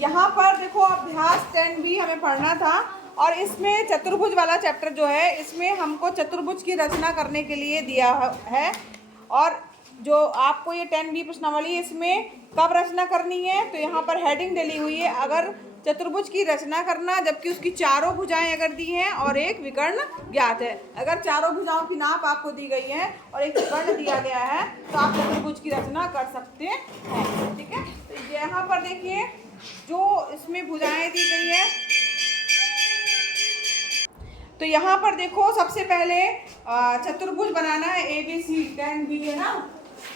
यहाँ पर देखो अभ्यास 10B हमें पढ़ना था और इसमें चतुर्भुज वाला चैप्टर जो है इसमें हमको चतुर्भुज की रचना करने के लिए दिया है। और जो आपको ये 10B प्रश्नावली इसमें कब रचना करनी है, तो यहाँ पर हेडिंग डली हुई है, अगर चतुर्भुज की रचना करना जबकि उसकी चारों भुजाएं अगर दी हैं और एक विकर्ण ज्ञात है। अगर चारों भुजाओं की नाप आपको दी गई है और एक विकर्ण दिया गया है तो आप चतुर्भुज की रचना कर सकते हैं। ठीक है, तो यहाँ पर देखिए जो इसमें भुजाएं दी गई है, तो यहाँ पर देखो सबसे पहले चतुर्भुज बनाना है ABC 10B है ना,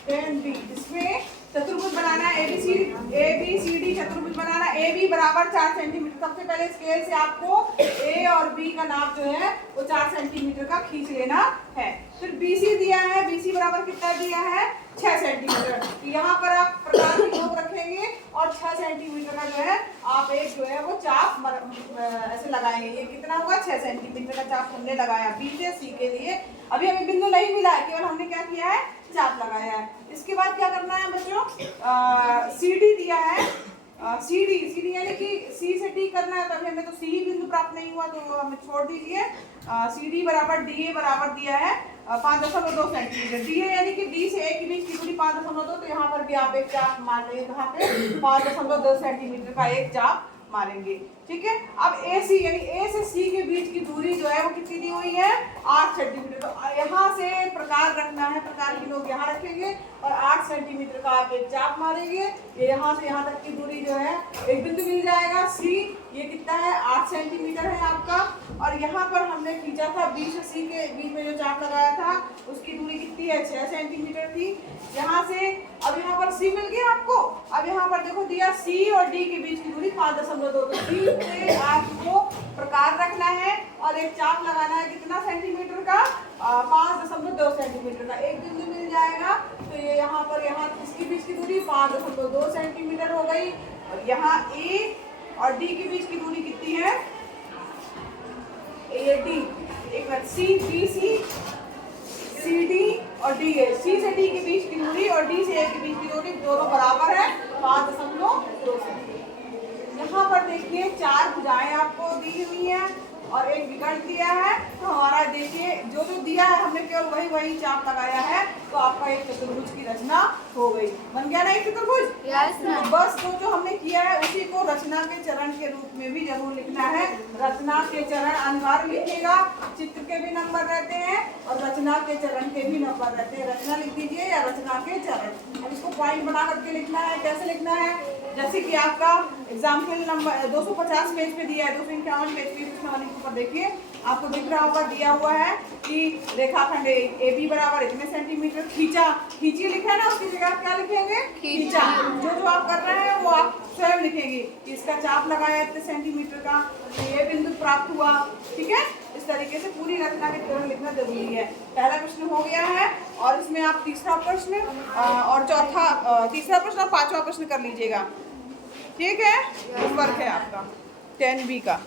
10B। इसमें चतुर्भुज बनाना है ABCD चतुर्भुज बनाना है। AB बराबर 4 सेंटीमीटर। सबसे पहले स्केल से आपको A और B का नाप जो है वो 4 सेंटीमीटर का खींच लेना है। फिर BC दिया है, BC बराबर कितना दिया है 6 सेंटीमीटर। तो यहाँ पर आप प्रकार की नोक रखेंगे और 6 सेंटीमीटर का जो है आप एक जो है वो चाप ऐसे लगाएंगे। ये कितना होगा 6 सेंटीमीटर का चाप हमने लगाया B से C के लिए। अभी हमें बिंदु नहीं मिला है, केवल हमने क्या किया है चाप लगाया है। इसके बाद क्या करना है बच्चों, CD दिया है, CD यानी कि C से D करना है। तो अभी हमें तो C बिंदु प्राप्त नहीं हुआ तो हमें छोड़ दीजिए। CD बराबर DA बराबर दिया है 5.2 सेंटीमीटर। DA यानी कि D से A के बीच की दूरी 5.2, तो यहाँ पर भी आप एक चाप मार लेंगे। कहाँ पे 5.2 सेंटीमीटर का एक चाप मारेंगे। ठीक है, अब AC यानी A से C के बीच की दूरी जो है वो कितनी दी हुई है 8 सेंटीमीटर। तो यहाँ से प्रकार रखना है, प्रकार की नोक यहाँ रखेंगे और 8 सेंटीमीटर का आप एक चाप मारेंगे। ये यहाँ से यहाँ तक की दूरी जो है एक बिंदु मिल जाएगा C, ये कितना है 8 सेंटीमीटर है आपका। और यहाँ पर हमने खींचा था B से C के बीच में जो चाप लगाया था उसकी दूरी कितनी है 6 सेंटीमीटर थी। यहाँ से अब यहाँ पर C मिल गया आपको। अब यहाँ पर देखो दिया C और D के बीच की दूरी 5.2, तो C से आपको प्रकार रखना है और एक चाप लगाना है कितना सेंटीमीटर का 5.2 सेंटीमीटर का। एक बिंदु मिल जाएगा। तो ये यहाँ पर यहाँ इसके बीच की दूरी 5.2 सेंटीमीटर हो गई। और यहाँ A और D के बीच की दूरी कितनी है AD, एक बार CBC CD और D है। C से D के बीच की दूरी और D से A के बीच की दूरी दोनों बराबर है 5.2 सेंटीमीटर। यहाँ पर देखिए 4 भुजाएं आपको दी हुई हैं और एक विकर्ण दिया है। तो हमारा देखिए जो दिया है हमने केवल वही चाप लगाया है, तो आपका एक चतुर्भुज की रचना हो गई। बन गया ना एक चतुर्भुज? Yes ma'am. बस जो हमने किया है उसी को रचना के चरण के रूप में भी जरूर लिखना है। रचना के चरण अनिवार्य लिखिएगा, चित्र के भी नंबर रहते हैं और रचना के चरण के भी नंबर रहते हैं। रचना लिख दीजिए या रचना के चरण। अब इसको पॉइंट बना करके लिखना है। कैसे लिखना है, जैसे कि आपका एग्जाम्पल नंबर 250 पेज पे दिया है, 251 पेज पे प्रश्नावली के ऊपर देखिए आपको दिख रहा होगा, दिया हुआ है कि रेखाखंड AB बराबर इतने सेंटीमीटर खींचा, खींची लिखा है ना, उसकी जगह आप क्या लिखेंगे खींचा। जो आप कर रहे हैं वो आप स्वयं लिखेंगे कि इसका चाप लगाया इतने सेंटीमीटर का, ये बिंदु प्राप्त हुआ। ठीक है, इस तरीके से पूरी रचना के विवरण लिखना जरूरी है। पहला प्रश्न हो गया है और इसमें आप तीसरा प्रश्न और तीसरा प्रश्न और 5वां प्रश्न कर लीजिएगा। ठीक है, होमवर्क है आपका 10B का।